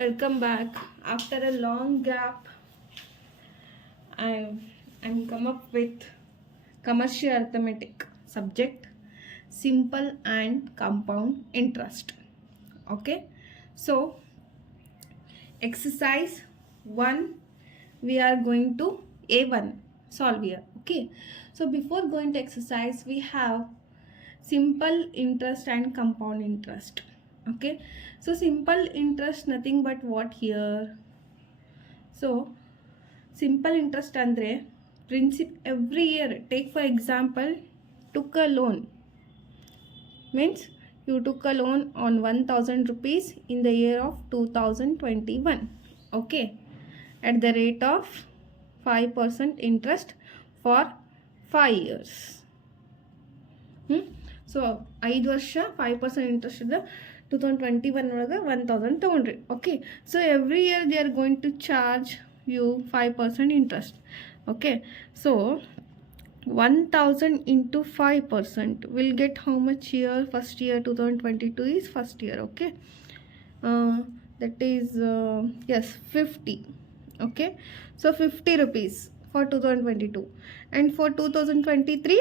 Welcome back. After a long gap, I'm come up with commercial arithmetic subject, simple and compound interest. Okay, so exercise 1 we are going to A1 solve here. Okay, so before going to exercise we have simple interest and compound interest. Okay, so simple interest nothing but what here. So simple interest andre every year, take for example, took a loan, means you took a loan on 1000 rupees in the year of 2021. Okay, at the rate of 5% interest for 5 years. So 5 ವರ್ಷ 5% interest ಇದೆ 2021 ಒಳಗೆ 1000 ತಗೊಂಡ್ರಿ. Okay, so every year they are going to charge you 5% interest. Okay, so 1000 into 5% will get how much year? First year 2022 is first year. Okay, that is yes 50. Okay, so 50 rupees for 2022, and for 2023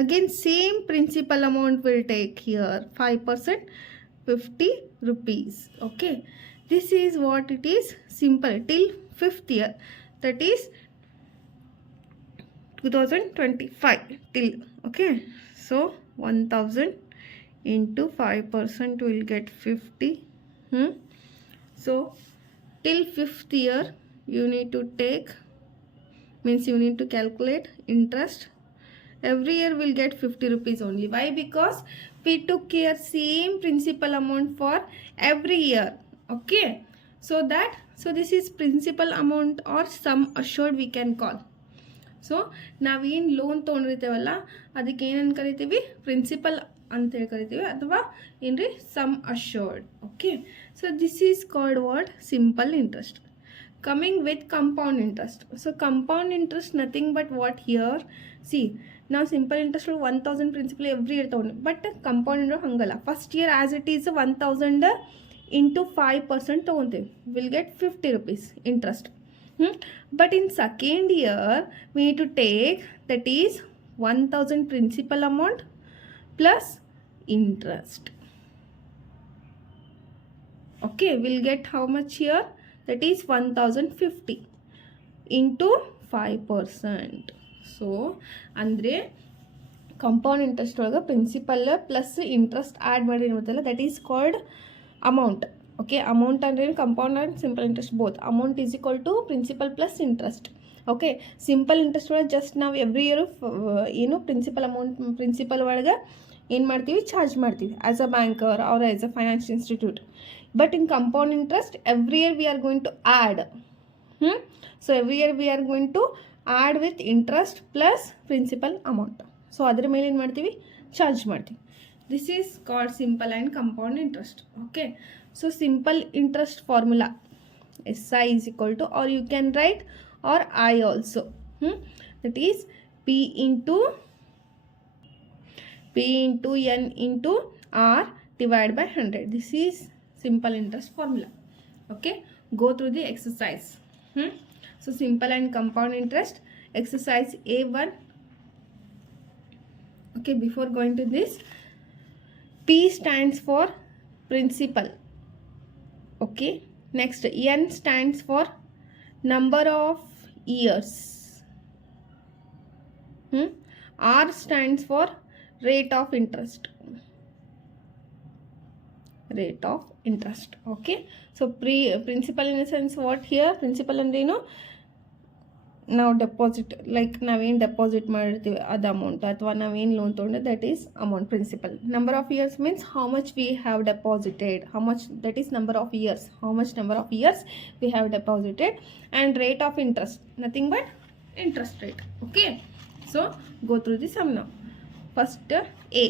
again same principal amount will take here 5%, 50 rupees. Okay, this is what it is, simple till 5th year, that is 2025 till. Okay, so 1000 into 5% will get 50. So till 5th year you need to take, means you need to calculate interest. Every year will get 50 rupees only. Why? Because we took here same principal amount for every year. Okay, so this is principal amount or sum assured we can call. So ನಾವೇನು loan ತೊಗೊಂಡಿರ್ತೇವಲ್ಲ ಅದಕ್ಕೆ ಏನನ್ನು ಕರಿತೀವಿ, principal ಅಂತೇಳಿ ಕರಿತೀವಿ, ಅಥವಾ ಏನ್ರಿ sum assured. Okay, so this is called what, simple interest. Coming with compound interest. So compound interest nothing but what here, see ನಾವು simple interest 1000 principal every year ತೊಗೊಂಡು, ಬಟ್ ಕಂಪೌಂಡ್ ಇಂಟ್ರೆಸ್ಟ್ ಹಂಗಲ್ಲ. First year as it is 1000 into 5% ತೊಗೊತೀವಿ, will get 50 rupees interest. But in second year we need to take, that is 1000 principal amount plus interest. Okay, we'll get how much here, that is 1050 into 5%. So andre compound interest ಒಳಗೆ principal plus interest add ಮಾಡಿ ಇರುತ್ತಲ್ಲ, that is called amount. Okay, amount and compound and simple interest both, amount is equal to principal plus interest. Okay, simple interest ಒಳಗೆ just ನಾವು every year ಏನು principal ಒಳಗೆ ಏನು ಮಾಡ್ತೀವಿ, charge ಮಾಡ್ತೀವಿ as a banker or as a financial institute. But in compound interest every year we are going to add. So every year we are going to add with interest plus principal amount. So ಅದ್ರ ಮೇಲೆ ಏನು ಮಾಡ್ತೀವಿ, charge ಮಾಡ್ತೀವಿ. This is called simple and compound interest. Okay, so simple interest formula, SI is equal to, or you can write or I also, that is P into N into R divided by 100. This is simple interest formula. Okay, go through the exercise. So simple and compound interest, exercise A1. Okay, before going to this, P stands for principal. Okay, next N stands for number of years. R stands for rate of interest. Okay, so principal in a sense what here, principal and ನಾವು deposit, like ನಾವೇನು deposit ಮಾಡಿರ್ತೀವಿ ಅದು amount, ಅಥವಾ ನಾವೇನು loan ತೊಗೊಂಡು that is amount principal. Number of years means how much we have deposited, how much, that is number of years, how much number of years we have deposited. And rate of interest nothing but interest rate. Okay, so go through the sum now. First A,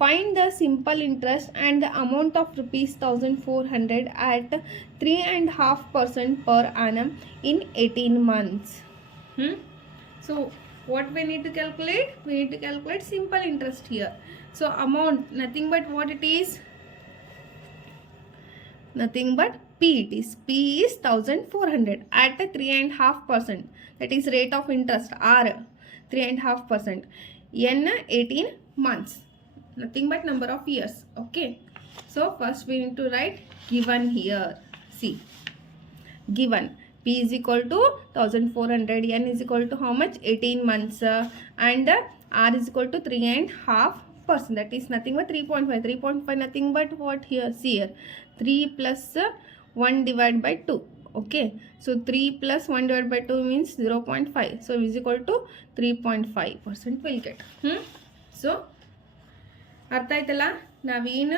find the simple interest and the amount of rupees 1400 at 3.5% per annum in 18 months. So what we need to calculate, we need to calculate simple interest here. So amount nothing but what it is, nothing but P it is. P is 1400 at a 3.5%. That is rate of interest R 3.5%. N 18 months. Nothing but number of years. Okay. So first we need to write given here. See. Given. P is equal to 1400. N is equal to how much? 18 months. And R is equal to 3.5%. That is nothing but 3.5. 3.5 nothing but what here? See here. 3 plus 1 divided by 2. Okay. So 3 plus 1 divided by 2 means 0.5. So is equal to 3.5% will get. So ಅರ್ಥ ಆಯ್ತಲ್ಲ, ನಾವೇನು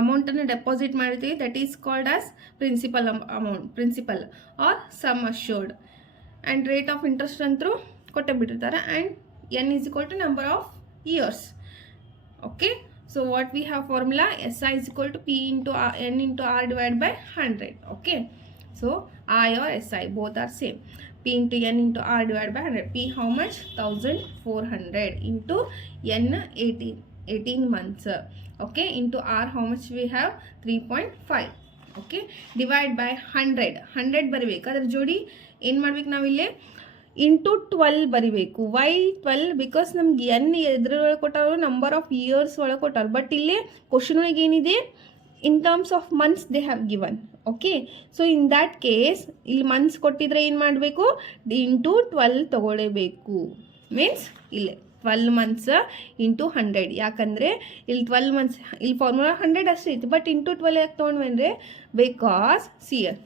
ಅಮೌಂಟನ್ನು deposit ಮಾಡಿರ್ತೀವಿ that is called as principal amount, principal or sum assured. And rate of interest ಅಂತೂ ಕೊಟ್ಟೆ ಬಿಟ್ಟಿರ್ತಾರೆ. And n is equal to number of years. Okay. So what we have formula, SI is equal to P into R, N into R divided by 100. Okay. So I or SI both are same. P into N into R divided by 100. P how much? 1400 into N 18 months. Okay. Into R how much we have? 3.5. Okay. Divide by 100. 100 ಬರಬೇಕು. ಅದರ ಜೋಡಿ ಏನು ಮಾಡ್ಬೇಕು ನಾವಿಲ್ಲಿ? ಇಂಟು 12 ಬರಿಬೇಕು. ವೈ 12? ಬಿಕಾಸ್ ನಮ್ಗೆ ಎನ್ ಎದ್ರೊಳಗೆ ಕೊಟ್ಟಾರು, ನಂಬರ್ ಆಫ್ ಇಯರ್ಸ್ ಒಳಗೆ ಕೊಟ್ಟಾರು. ಬಟ್ ಇಲ್ಲಿ ಕ್ವಶನ್ ಒಳಗೆ ಏನಿದೆ, ಇನ್ terms of months they have given. Okay. So in that case ಇಲ್ಲಿ ಮಂತ್ಸ್ ಕೊಟ್ಟಿದ್ರೆ ಏನು ಮಾಡಬೇಕು? ಇಂಟು 12 ತಗೊಳ್ಳೇಬೇಕು. ಮೀನ್ಸ್ ಇಲ್ಲಿ 12 ಮಂತ್ಸ್ ಇಂಟು 100. ಯಾಕಂದರೆ ಇಲ್ಲಿ 12 ಮಂತ್ಸ್, ಇಲ್ಲಿ ಫಾರ್ಮುಲಾ 100 ಅಷ್ಟೇ ಇತ್ತು. ಬಟ್ ಇಂಟು 12 ಯಾಕೆ ತೊಗೊಂಡ್ವಿ ಅಂದರೆ, ಬಿಕಾಸ್ ಸಿಯರ್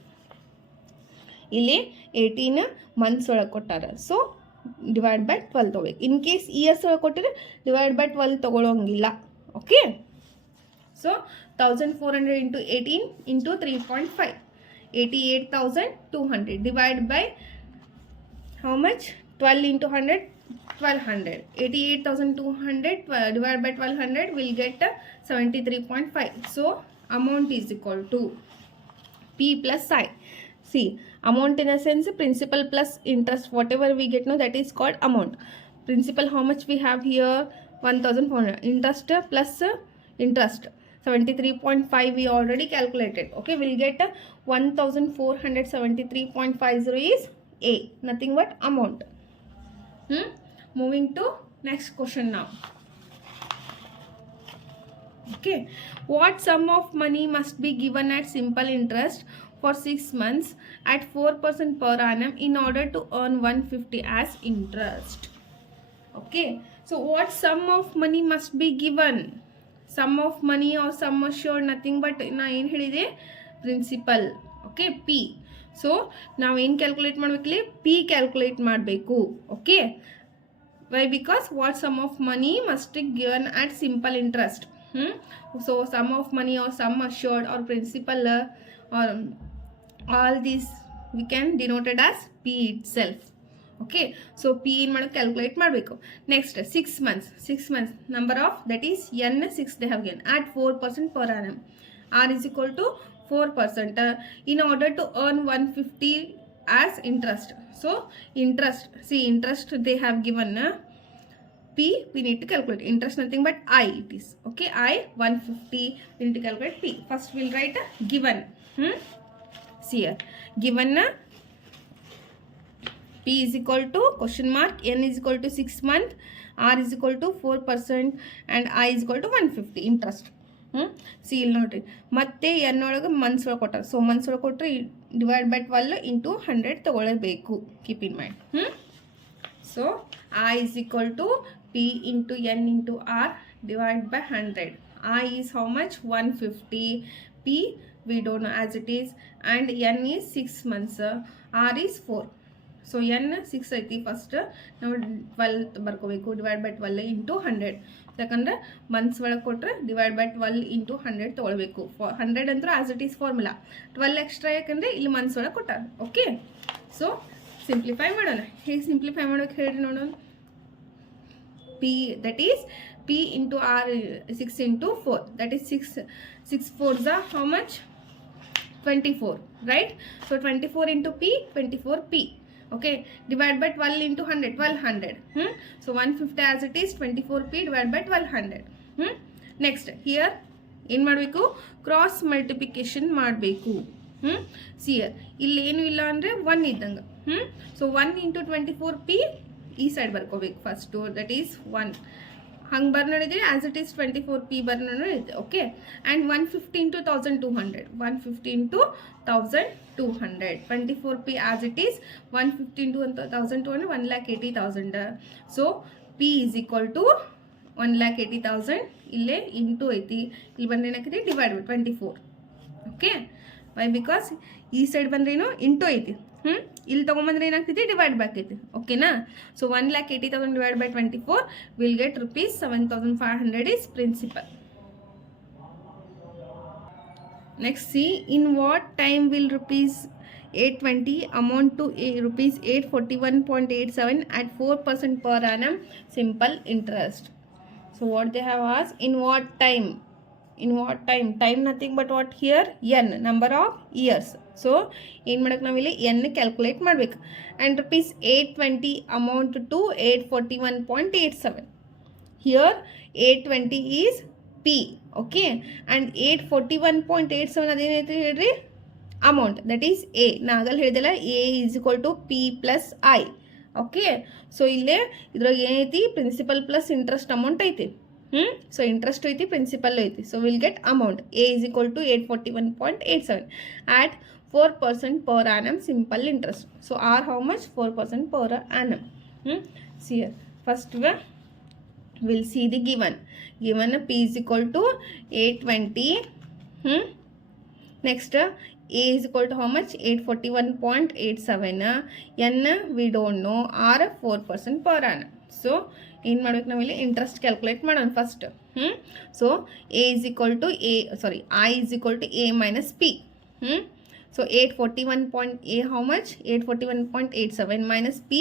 ಇಲ್ಲಿ 18 ಮಂತ್ಸ್ ಒಳಗೆ ಕೊಟ್ಟಾರ. ಸೊ ಡಿವೈಡ್ ಬೈ 12 ತೊಗೋಬೇಕು. ಇನ್ ಕೇಸ್ ಇಯರ್ಸ್ ಒಳಗೆ ಕೊಟ್ಟರೆ ಡಿವೈಡ್ ಬೈ 12 ತೊಗೊಳೋಂಗಿಲ್ಲ. Okay. So 1400 into 18 into 3.5 88,200 divide by how much? 12 into 100 1200. 88,200 divided by 1200 will get 73.5. So amount is equal to P plus I. See, amount in a sense principal plus interest, whatever we get now, that is called amount. Principal how much we have here? 1400. Interest plus interest 73.5 we already calculated. Okay, we'll get 1473.50 is A, nothing but amount. Moving to next question now. Okay, what sum of money must be given at simple interest for 6 months at 4% per annum in order to earn 150 as interest? Okay, so what sum of money must be given? Sum of money or sum assured, nothing but na ಏನು ಹೇಳಿದೆ? Principal. Okay. P. So ನಾವು ಏನು calculate ಮಾಡಬೇಕಲ್ಲಿ? P calculate ಮಾಡಬೇಕು. Okay. Why? Because what sum of money must be given at simple interest. So sum of money or sum assured or principal or all these we can denote it as P itself. Okay. So P in madu calculate ಮಾಡಬೇಕು. Next 6 months. 6 months number of, that is N 6 they have given at 4% per annum. R is equal to 4% in order to earn 150 as interest. So interest, see interest they have given P we need to calculate. Interest nothing but I it is. Okay. I 150 we need to calculate P. First we'll write given. See here, given P is equal to question mark, N is equal to 6 month, R is equal to 4% and I is equal to 150 interest. C ಇಲ್ಲಿ ನೋಡ್ರಿ, ಮತ್ತೆ ಎನ್ ಒಳಗೆ ಮಂತ್ಸ್ ಒಳಗೆ ಕೊಟ್ಟಾರೆ. So months ಒಳಗೆ ಕೊಟ್ಟರೆ divide by 12 into 100 ತೊಗೊಳ್ಳೇಬೇಕು. Keep in mind. So I is equal to P into N into R divided by 100. I is how much? 150. P we don't know as it is, and N is 6 months. R is 4. So N 6 ಐತಿ. ಫಸ್ಟ್ ನಾವು 12 ಬರ್ಕೋಬೇಕು. Divide by 12 into 100. ಯಾಕಂದ್ರೆ ಮಂತ್ಸ್ ಒಳಗೆ ಕೊಟ್ಟರೆ divide by 12 into 100 ತೊಗೊಳ್ಬೇಕು. 100 ಅಂತೂ as it is formula. 12 ಎಕ್ಸ್ಟ್ರಾ ಯಾಕಂದರೆ ಇಲ್ಲಿ ಮಂತ್ಸ್ ಒಳಗೆ ಕೊಟ್ಟಾರೆ. ಓಕೆ. ಸೊ ಸಿಂಪ್ಲಿಫೈ ಮಾಡೋಣ. ಹೇಗೆ ಸಿಂಪ್ಲಿಫೈ ಮಾಡೋಕೆ ಹೇಳಿ ನೋಡೋಣ. P, that is P into R 6 into 4, that is 6 4s are how much? 24, right? So 24 into P, 24P. Okay, divide by 12 into 100, 1200. So 150 as it is, 24P divided by 1200. Next here ಏನು ಮಾಡಬೇಕು, cross multiplication ಮಾಡಬೇಕು. C year ಇಲ್ಲೇನು ಇಲ್ಲ ಅಂದರೆ 1 ಇದ್ದಂಗೆ. ಸೊ 1 into 24p ಈ side ಬರ್ಕೋಬೇಕು first, that is 1 ಹಂಗೆ ಬರ್ನೋಡಿದ್ರೆ ಆ್ಯಸ್ ಇಟ್ ಈಸ್ 24p ಬರ್ನೋಡಿದೆ. Okay, and 150 into 1200, 150 into 1200, 24p as it is 150 into 1200 1,80,000. So p is equal to 1,80,000. ಇಲ್ಲೇ ಇಂಟು ಐತಿ, ಇಲ್ಲಿ ಬಂದ್ರೆ ಏನಾಗ್ತೈತಿ divide by 24. Okay, why because ಈ ಸೈಡ್ ಬಂದ್ರೇನು ಇಂಟು ಐತಿ, ಇಲ್ಲಿ ತೊಗೊಂಬಂದ್ರೆ ಏನಾಗ್ತೈತಿ ಡಿವೈಡ್ ಬ್ಯಾಕ್ ಐತಿ. ಓಕೆನಾ. So 1,80,000 divide by 24 will get rupees 7,500 is principal. Next, see in what time will rupees 820 amount to rupees 841.87 at 4% per annum simple interest. So what they have asked, in what time, time nothing but what here, n number of years. So ಏನು ಮಾಡೋಕ್ಕೆ ನಾವಿಲ್ಲಿ n calculate ಮಾಡಬೇಕು. And rupees 820 amount to 841.87. Here 820 is p. Okay, and 841.87 ಅದೇನೈತೆ ಹೇಳ್ರಿ amount, that is a. ನಾಗಲ್ಲಿ ಹೇಳಿದೆಲ್ಲ a is equal to p plus i. Okay, so ಇಲ್ಲೇ ಇದ್ರಾಗ ಏನೈತಿ ಪ್ರಿನ್ಸಿಪಲ್ ಪ್ಲಸ್ ಇಂಟ್ರೆಸ್ಟ್ ಅಮೌಂಟ್ ಐತಿ. ಸೊ ಇಂಟ್ರೆಸ್ಟ್ ಐತಿ, ಪ್ರಿನ್ಸಿಪಲ್ ಐತಿ. So will get amount a is equal to 841.87 at 4% per annum simple interest. So R how much? 4% per annum. See here, first we'll see the given p is equal to 820. Next a is equal to how much? 841.87. n we don't know. R 4% per annum. So ಏನು ಮಾಡ್ಬೇಕು ನಾವಿಲ್ಲಿ interest calculate ಮಾಡೋಣ first. So a is equal to I is equal to a minus p. So 841. How much? 841.87 minus p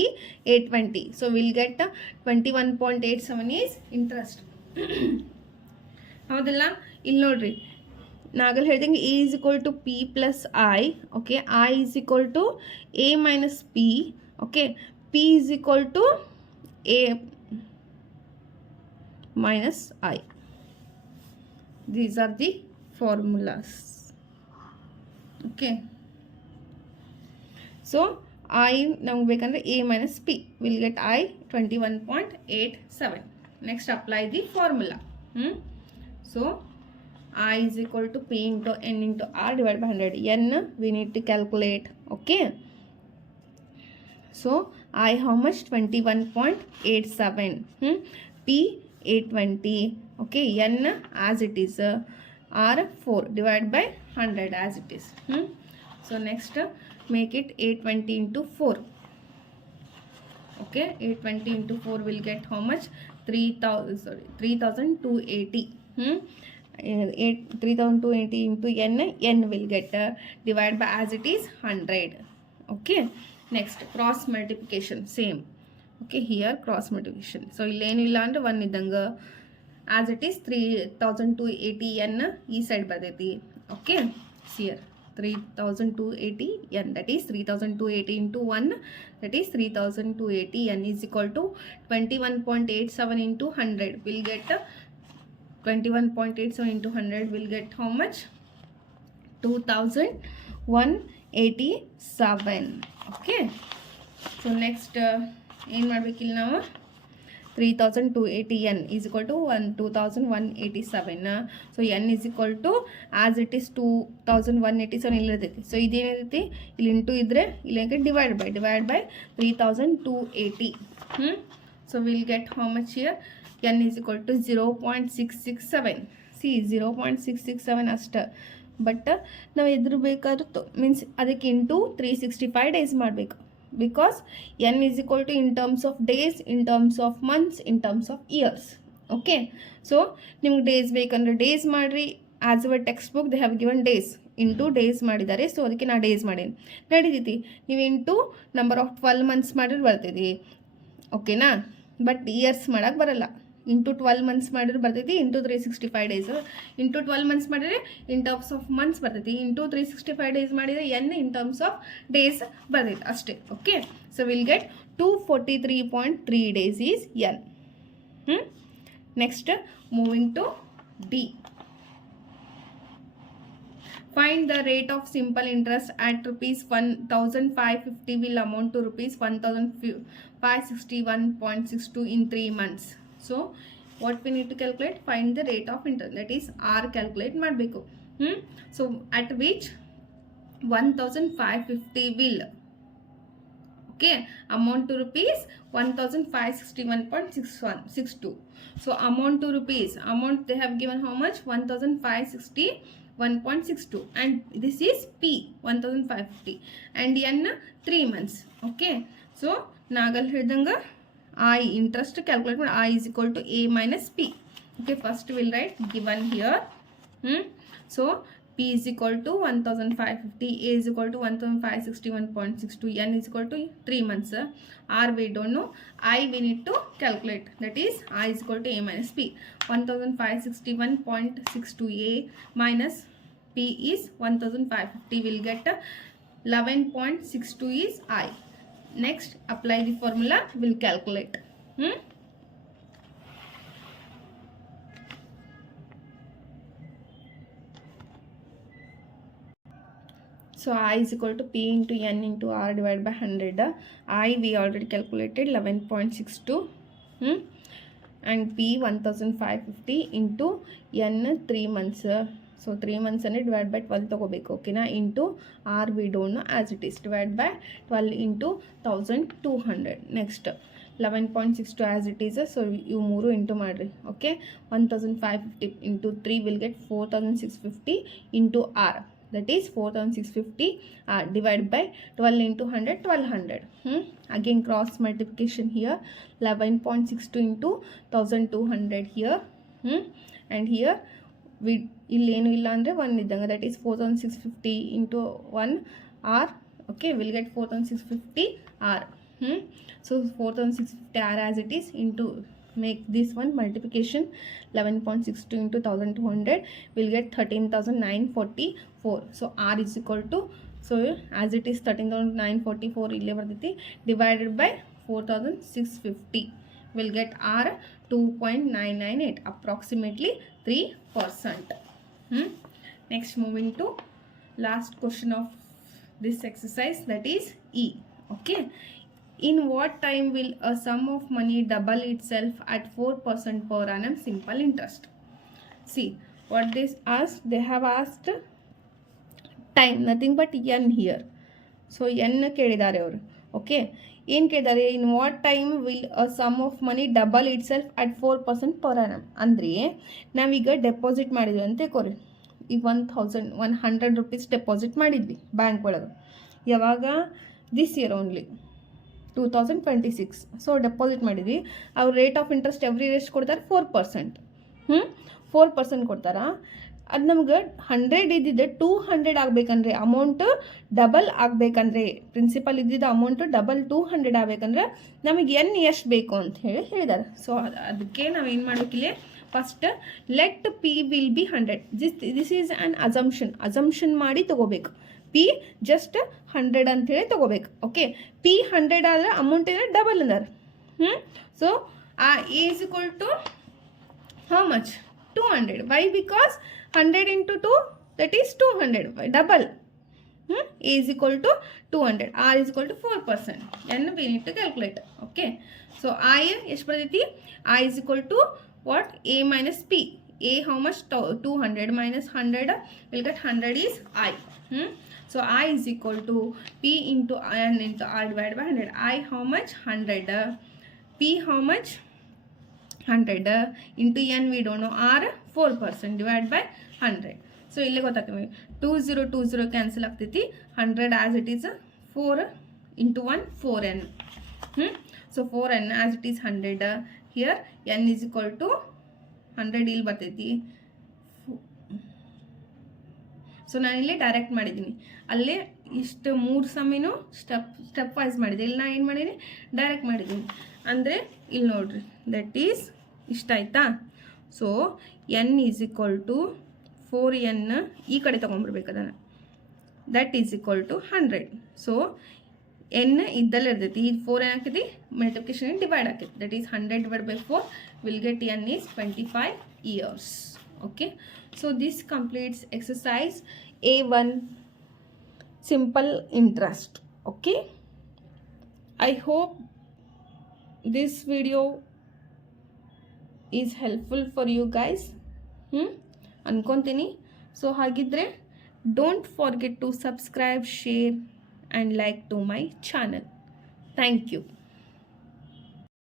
820. So we'll get 21.87 is interest. ಹೌದಲ್ಲ, ಇಲ್ಲಿ ನೋಡ್ರಿ ನಾಗಲ್ಲಿ ಹೇಳ್ದಂಗೆ a is equal to p plus i. Okay, i is equal to a minus p. Okay, p is equal to a minus i. These are the formulas. Okay, so I ನಮ್ಗೆ ಬೇಕಂದ್ರೆ a minus p will get I 21.87. next apply the formula. So I is equal to p into n into r divided by 100. n we need to calculate. Okay, so I how much? 21.87. p 820. Okay, n as it is, r 4 divided by 100 as it is. So next make it 820 into 4. Okay, 820 into 4 will get how much? 3,280. 3,280 into n will get divided by as it is 100. Okay, next cross multiplication same. Okay, here cross multiplication. So illénu illa andre 1 idanga as it is 3,280 n ee side bardeti. Okay, see here 3,280 n, that is 3,280 into 1, that is 3,280 n is equal to 21.87 into 100 will get 21.87 into 100 will get how much? 2,187. Okay, so next ಏನು ಮಾಡಬೇಕಿಲ್ಲ ನಾವು 3,280 n is equal to 2,187. So n is equal to as it is 2,187 ಇಲ್ಲಿರ್ತೈತಿ. So ಇದೇನಿರ್ತೈತಿ ಇಲ್ಲಿ into ಇದ್ರೆ ಇಲ್ಲಿ divide by 3,280. So will get how much here? n is equal to 0.667. See 0.667 ಅಷ್ಟೇ. But ನಾವು ಎದುರು ಬೇಕಾದ್ರೂ ಮೀನ್ಸ್ ಅದಕ್ಕೆ ಇಂಟು 365 ಡೇಸ್ ಮಾಡಬೇಕು. because n is equal to in terms of days, in terms of months, in terms of years. Okay, so ನಿಮ್ಗೆ ಡೇಸ್ ಬೇಕಂದ್ರೆ ಡೇಸ್ ಮಾಡಿರಿ. As hour text book they have given days, into days ಮಾಡಿದ್ದಾರೆ. ಸೊ ಅದಕ್ಕೆ ನಾ ಡೇಸ್ ಮಾಡೀನಿ, ನಡೀತೈತಿ. ನೀವು ಇಂಟು ನಂಬರ್ ಆಫ್ 12 ಮಂತ್ಸ್ ಮಾಡಿದ್ರೆ ಬರ್ತೈತಿ. ಓಕೆನಾ, ಬಟ್ ಇಯರ್ಸ್ ಮಾಡೋಕ್ಕೆ ಬರಲ್ಲ. ಇಂಟು 12 ಮಂತ್ಸ್ ಮಾಡಿದ್ರೆ ಬರ್ತೈತಿ, ಇಂಟು 365 ಡೇಸ್. ಇಂಟು 12 ಮಂತ್ಸ್ ಮಾಡಿದರೆ ಇನ್ ಟರ್ಮ್ಸ್ ಆಫ್ ಮಂತ್ಸ್ ಬರ್ತೈತಿ, ಇಂಟು 365 ಡೇಸ್ ಮಾಡಿದರೆ n in terms of days ಬರ್ತೈತಿ ಅಷ್ಟೇ. Okay, so will get 243.3 days is n. Next moving to D. Find the rate of simple interest at rupees 1550 will amount to rupees 1561.62 in 3 months. So what we need to calculate? Find the rate of interest, that is R calculate ಮಾಡಬೇಕು. So at which 1550 will, okay, amount to rupees 1561.62. so amount to rupees, amount they have given how much? 1561.62, and this is P 1550 and N 3 months. Okay, so nagal ಹೇಳ್ದಂಗ I interest calculate with I is equal to A minus P. Okay, first we'll write given here. So P is equal to 1550, A is equal to 1561.62, N is equal to 3 months. R we don't know, I we need to calculate, that is I is equal to A minus P. 1561.62 A minus P is 1550, will get 11.62 is I. Next apply the formula, will calculate. So I is equal to P into N into R divided by 100. I we already calculated 11.62, and P 1550 into N 3 months. So 3 months and divide by 12 ತಗೋಬೇಕು, ಓಕೆನಾ, into R we don't know as it is, divide by 12 into 1200. ನೆಕ್ಸ್ಟ್ 11.62 as it is, so ಇವು ಮೂರು ಇಂಟು ಮಾಡಿರಿ. ಓಕೆ, 1550 into 3 will get 4650 into R, that is 4650 divided by 12 into 100, 1200. Again cross multiplication here, 11.62 into 1200 here, and here we illénu illa andre 1 iddanga, that is 4650 into 1 R. Okay, we'll get 4650 R. So 4650 R as it is, into make this one multiplication, 11.62 into 1200 will get 13,944. so R is equal to, so as it is 13,944 ille barditi, divided by 4,650 will get R 2.998, approximately 3%. Next, moving to last question of this exercise, that is E. Okay, in what time will a sum of money double itself at 4% per annum simple interest? See what they asked, they have asked time, nothing but N here. So N ಕೇಳಿದ್ದಾರೆ ಅವರು. Okay, ಏನು ಕೇಳಿದ್ದಾರೆ? In what time will a sum of money double itself at 4% per annum. ಅಂದರೆ ನಾವೀಗ ಡೆಪಾಸಿಟ್ ಮಾಡಿದ್ವಿ ಅಂತ ತಿಳ್ಕೊರಿ, ಈಗ 100 rupees ಡೆಪಾಸಿಟ್ ಮಾಡಿದ್ವಿ ಬ್ಯಾಂಕ್ ಒಳಗೆ. ಯಾವಾಗ? This year only 2026. So deposit ಮಾಡಿದ್ವಿ, ಅವ್ರು rate of interest every year ಎಷ್ಟು ಕೊಡ್ತಾರೆ? 4%. 4% ಕೊಡ್ತಾರಾ? ಅದು ನಮ್ಗೆ 100 ಇದ್ದಿದ್ದೆ 200 ಆಗಬೇಕಂದ್ರೆ, ಅಮೌಂಟ್ ಡಬಲ್ ಆಗಬೇಕಂದ್ರೆ, ಪ್ರಿನ್ಸಿಪಲ್ ಇದ್ದಿದ್ದು ಅಮೌಂಟು ಡಬಲ್ 200 ಆಗಬೇಕಂದ್ರೆ ನಮಗೆ ಎನ್ ಎಷ್ಟು ಬೇಕು ಅಂತ ಹೇಳಿದ್ದಾರೆ. ಸೊ ಅದಕ್ಕೆ ನಾವೇನು ಮಾಡಬೇಕಿಲ್ಲ, first let P will be 100. This is an assumption ಮಾಡಿ ತೊಗೋಬೇಕು. ಪಿ ಜಸ್ಟ್ 100 ಅಂಥೇಳಿ ತೊಗೋಬೇಕು. ಓಕೆ, ಪಿ 100 ಆದರೆ ಅಮೌಂಟ್ ಏನೋ ಡಬಲ್ ಅಂದಾರೆ. ಸೊ ಆ a is equal to how much? 200. Why? Because 100 into 2, that is 200, double. A is equal to 200, R is equal to 4%. N we need to calculate. Okay, so I ಎಷ್ಟು ಬರ್ತೈತಿ? I is equal to what? A minus P. A how much? 200 minus 100 will get 100 is I. So I is equal to P into N into R divided by 100. I how much? 100. P how much? 100 into N we don't know, R 4% divided by 100. So ಇಲ್ಲೇ ಗೊತ್ತಾಗ್ತದೆ, 20 cancel ಆಗ್ತೈತಿ, 100 as it is 4 into 1 4n. So 4n as it is 100 here, n is equal to 100 ಇಲ್ಲಿ ಬರ್ತೈತಿ. ಸೊ ನಾನಿಲ್ಲಿ ಡೈರೆಕ್ಟ್ ಮಾಡಿದ್ದೀನಿ, ಅಲ್ಲೇ ಇಷ್ಟು 3 ಸಮ್ಮಿನೂ ಸ್ಟೆಪ್ ವೈಸ್ ಮಾಡಿದೆ. ಇಲ್ಲಿ ನಾನು ಏನು ಮಾಡೀನಿ? ಡೈರೆಕ್ಟ್ ಮಾಡಿದ್ದೀನಿ. ಅಂದರೆ ಇಲ್ಲಿ ನೋಡ್ರಿ, ದಟ್ ಈಸ್ ಇಷ್ಟ ಆಯ್ತಾ. So n is equal to 4n ಈ ಕಡೆ ತೊಗೊಂಡ್ಬಿಡ್ಬೇಕು ಅದನ್ನು, that is equal to 100. So n ಇದ್ದಲ್ಲೇ ಇರ್ತೈತಿ, ಇದು 4 ಏನಾಗ್ತೈತಿ? ಮಲ್ಟಿಪ್ಲಿಕೇಶನ್ ಡಿವೈಡ್ ಆಗ್ತೈತಿ, that is 100 divided by 4 will get n is 25 years. Okay, so this completes exercise A1 simple interest. Okay, I hope this video is helpful for you guys. ಅನ್ಕೊಂತೀನಿ. So ಹಾಗಿದ್ರೆ don't forget to subscribe, share and like to my channel. Thank you.